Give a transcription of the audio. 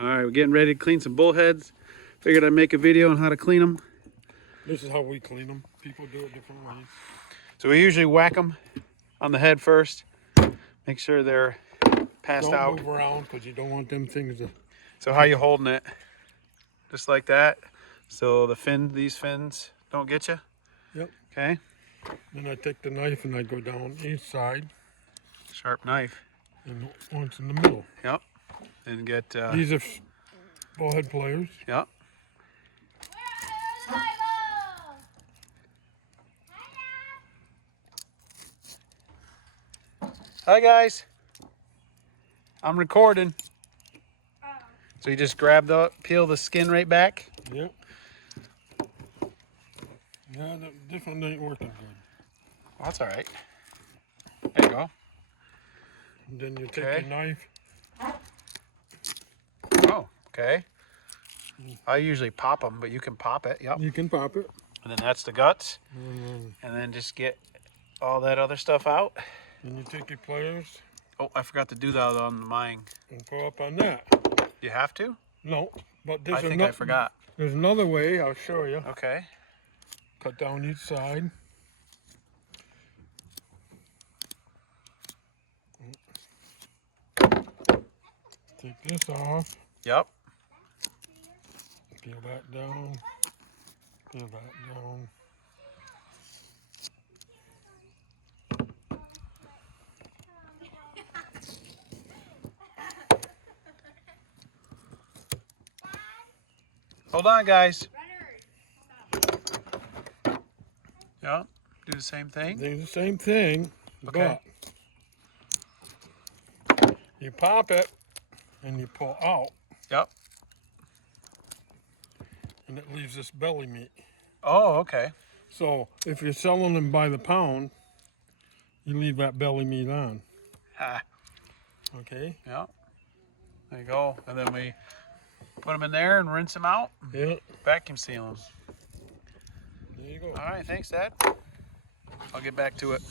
All right, we're getting ready to clean some bullheads. Figured I'd make a video on how to clean them. This is how we clean them. People do it different ways. So we usually whack them on the head first. Make sure they're passed out. Don't move around because you don't want them things to... So how you holding it? Just like that. So these fins don't get you? Yep. Okay. Then I take the knife and I go down each side. Sharp knife. And once in the middle. Yep. And get... These are bullhead players. Yep. Hi guys. I'm recording. So you just peel the skin right back? Yep. Yeah, this one ain't working good. Well, that's all right. There you go. And then you take your knife. Oh, okay. I usually pop them, but you can pop it. Yep. You can pop it. And then that's the guts. And then just get all that other stuff out. And you take your pliers. Oh, I forgot to do that on mine. And go up on that. You have to? No, but I think I forgot. There's another way. I'll show you. Okay. Cut down each side. Take this off. Yep. Peel that down. Peel that down. Hold on, guys. Yeah. Do the same thing. Do the same thing, Okay. but you pop it and you pull out. Yep. And it leaves this belly meat. Oh, okay. So if you're selling them by the pound, you leave that belly meat on. Ha. Okay? Yeah. There you go. And then we put them in there and rinse them out. Yeah. Vacuum seal them. There you go. All right. Thanks, Dad. I'll get back to it.